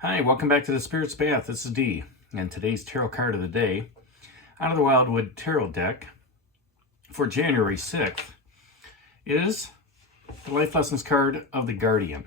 Hi, welcome back to the Spirit's Path. This is Dee, and today's tarot card of the day out of the Wildwood Tarot deck for January 6th is the Life Lessons card of the Guardian.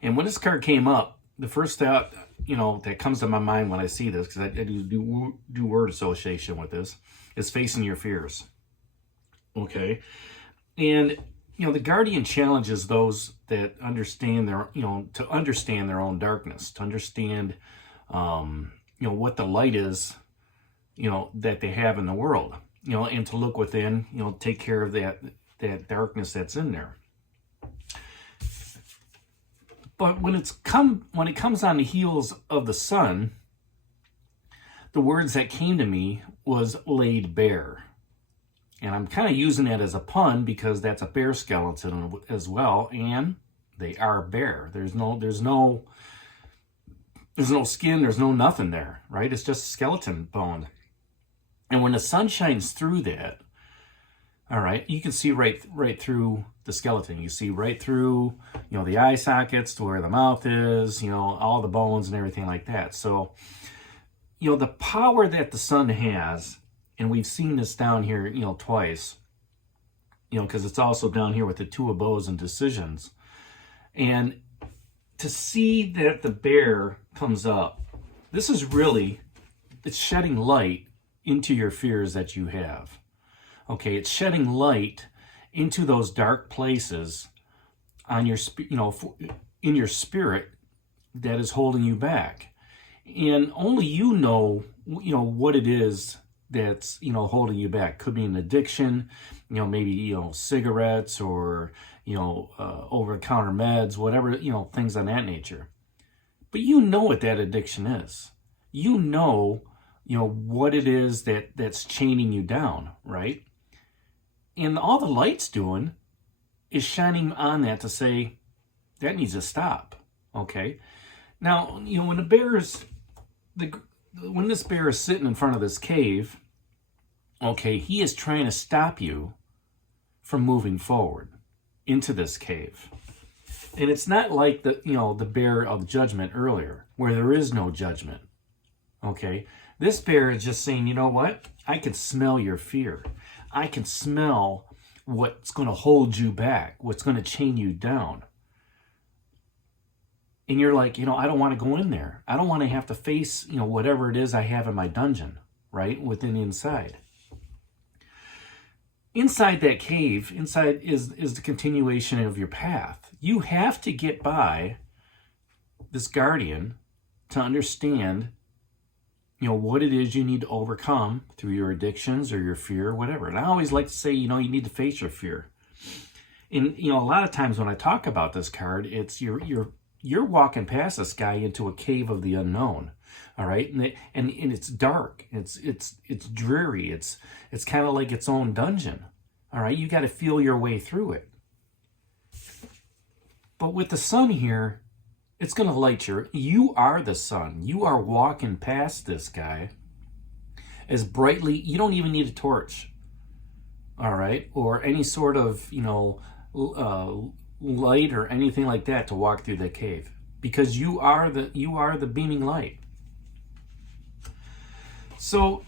And when this card came up, the first thought, that comes to my mind when I see this, because I do word association with this, is facing your fears. Okay? And the Guardian challenges those that understand their, to understand their own darkness, to understand, what the light is, that they have in the world, and to look within, take care of that darkness that's in there. But when it comes on the heels of the sun, the words that came to me was laid bare. And I'm kind of using that as a pun because that's a bear skeleton as well, and they are bare. There's no skin, there's no nothing there, right? It's just skeleton bone. And when the sun shines through that, all right, you can see right through the skeleton. You see right through, the eye sockets to where the mouth is, all the bones and everything like that. So, the power that the sun has. And we've seen this down here, twice, because it's also down here with the Two of Bows and decisions. And to see that the bear comes up, this is really, it's shedding light into your fears that you have. Okay, it's shedding light into those dark places on your, in your spirit that is holding you back. And only you know what it is that's holding you back. Could be an addiction, maybe cigarettes or over-the-counter meds, whatever, things on that nature. But what that addiction is. What it is that's chaining you down, right? And all the light's doing is shining on that to say that needs to stop. Okay. Now when this bear is sitting in front of this cave, okay, he is trying to stop you from moving forward into this cave. And it's not like the bear of judgment earlier, where there is no judgment. Okay, this bear is just saying, you know what? I can smell your fear. I can smell what's going to hold you back, what's going to chain you down. And you're like, I don't want to go in there. I don't want to have to face, whatever it is I have in my dungeon, right? Inside. Inside that cave, inside is the continuation of your path. You have to get by this guardian to understand, what it is you need to overcome through your addictions or your fear, or whatever. And I always like to say, you need to face your fear. And, a lot of times when I talk about this card, it's you're walking past this guy into a cave of the unknown, all right? And it's dark. It's dreary. It's kind of like its own dungeon, all right? You got to feel your way through it. But with the sun here, it's going to light you are the sun. You are walking past this guy as brightly. You don't even need a torch, all right? Or any sort of, light or anything like that to walk through the cave, because you are the beaming light. So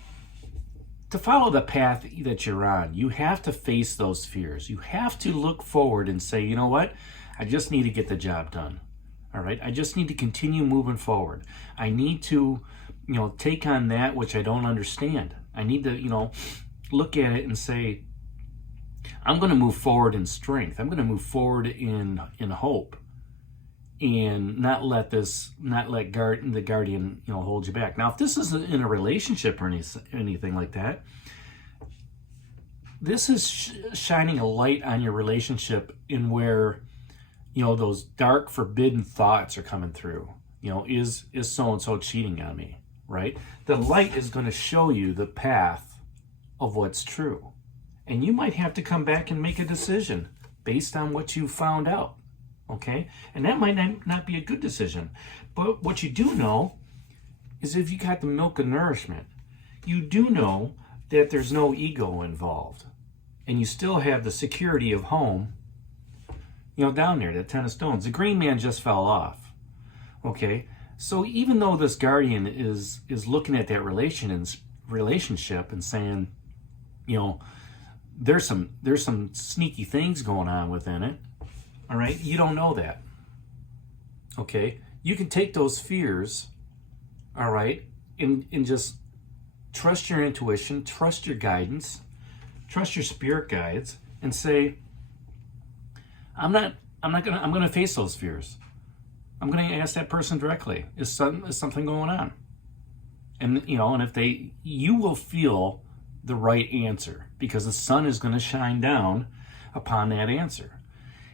to follow the path that you're on, you have to face those fears. You have to look forward and say, you know what? I just need to get the job done. All right. I just need to continue moving forward. I need to, take on that which I don't understand. I need to, look at it and say, I'm going to move forward in strength. I'm going to move forward in hope, and not let the guardian, hold you back. Now, if this is in a relationship or anything like that, this is shining a light on your relationship in where, those dark, forbidden thoughts are coming through. Is so-and-so cheating on me, right? The light is going to show you the path of what's true. And you might have to come back and make a decision based on what you found out, okay? And that might not be a good decision. But what you do know is if you got the milk of nourishment, you do know that there's no ego involved. And you still have the security of home, down there, that 10 of stones. The green man just fell off. Okay, so even though this guardian is looking at that relationship and saying, you know, there's some sneaky things going on within it. All right, you don't know that. Okay, you can take those fears, all right, and just trust your intuition, trust your guidance, trust your spirit guides, and say, I'm gonna face those fears. I'm gonna ask that person directly, is something going on? And and if you will feel the right answer, because the sun is going to shine down upon that answer.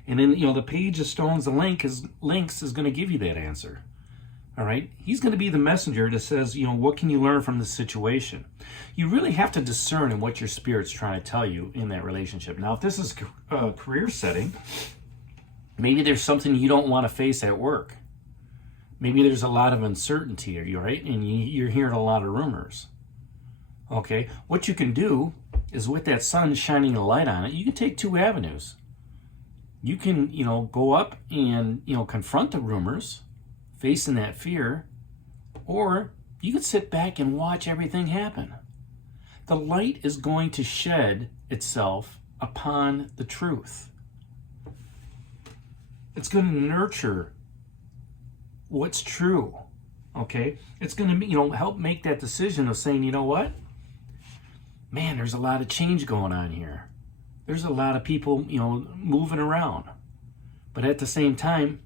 And then the page of stones, the links is going to give you that answer. All right, he's going to be the messenger that says, what can you learn from this situation? You really have to discern in what your spirit's trying to tell you in that relationship. Now, if this is a career setting, maybe there's something you don't want to face at work. Maybe there's a lot of uncertainty, right? And you're hearing a lot of rumors. Okay, what you can do is, with that sun shining a light on it, you can take two avenues. You can, go up and, confront the rumors, facing that fear, or you can sit back and watch everything happen. The light is going to shed itself upon the truth. It's going to nurture what's true. Okay, it's going to, help make that decision of saying, you know what? Man, there's a lot of change going on here. There's a lot of people, moving around. But at the same time,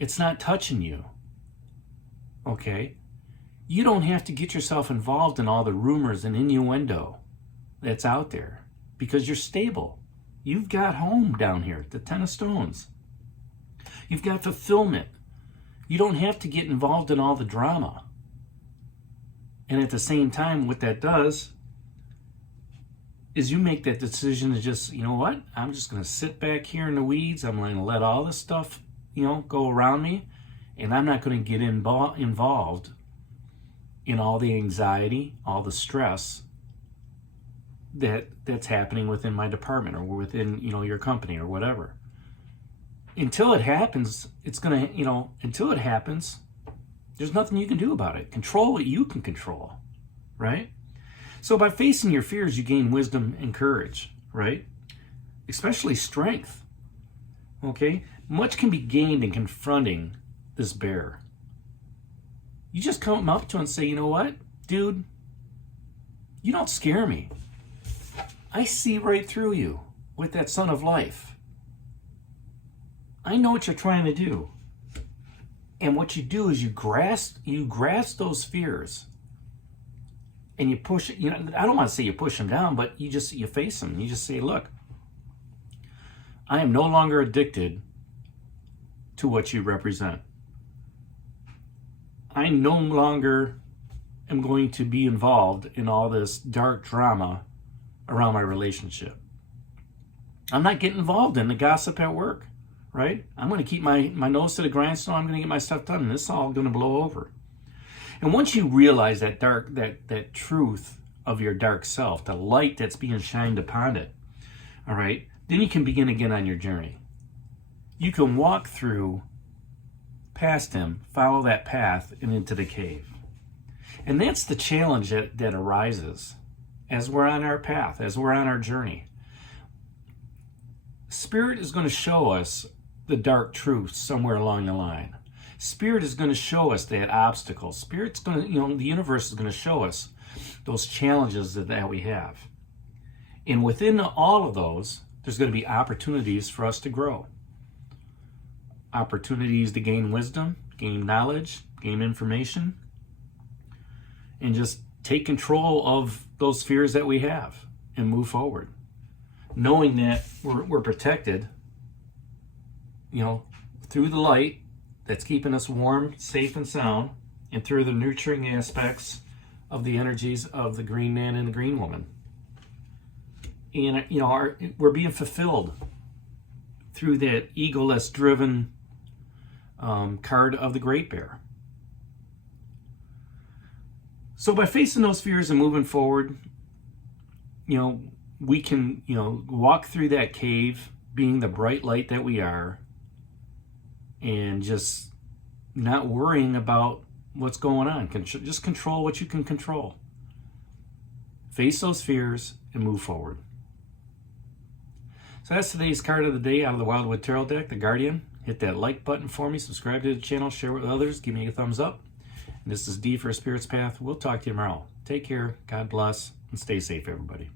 it's not touching you. Okay? You don't have to get yourself involved in all the rumors and innuendo that's out there, because you're stable. You've got home down here, the Ten of Stones. You've got fulfillment. You don't have to get involved in all the drama. And at the same time, what that does is you make that decision to just, you know what? I'm just going to sit back here in the weeds. I'm going to let all this stuff, go around me. And I'm not going to get involved in all the anxiety, all the stress that's happening within my department or within, your company or whatever. Until it happens, until it happens, there's nothing you can do about it. Control what you can control, right? So by facing your fears, you gain wisdom and courage, right? Especially strength, okay? Much can be gained in confronting this bear. You just come up to him and say, you know what, dude, you don't scare me. I see right through you with that sun of life. I know what you're trying to do. And what you do is you grasp those fears. And you push it, I don't want to say you push them down, but you face them. You just say, look, I am no longer addicted to what you represent. I no longer am going to be involved in all this dark drama around my relationship. I'm not getting involved in the gossip at work, right? I'm going to keep my nose to the grindstone. I'm going to get my stuff done, and this is all going to blow over. And once you realize that that truth of your dark self, the light that's being shined upon it, all right, then you can begin again on your journey. You can walk through past him, follow that path, and into the cave. And that's the challenge that arises as we're on our path, as we're on our journey. Spirit is going to show us the dark truth somewhere along the line. Spirit is going to show us that obstacle. Spirit's going to, the universe is going to show us those challenges that we have. And within all of those, there's going to be opportunities for us to grow. Opportunities to gain wisdom, gain knowledge, gain information, and just take control of those fears that we have and move forward. Knowing that we're protected, through the light that's keeping us warm, safe, and sound, and through the nurturing aspects of the energies of the green man and the green woman. And, we're being fulfilled through that egoless driven card of the Great Bear. So by facing those fears and moving forward, we can, walk through that cave being the bright light that we are, and just not worrying about what's going on. Just control what you can control. Face those fears and move forward. So that's today's card of the day out of the Wildwood Tarot deck, the Guardian. Hit that like button for me, subscribe to the channel, share with others, give me a thumbs up. And this is D for Spirit's Path. We'll talk to you tomorrow. Take care, God bless, and stay safe, everybody.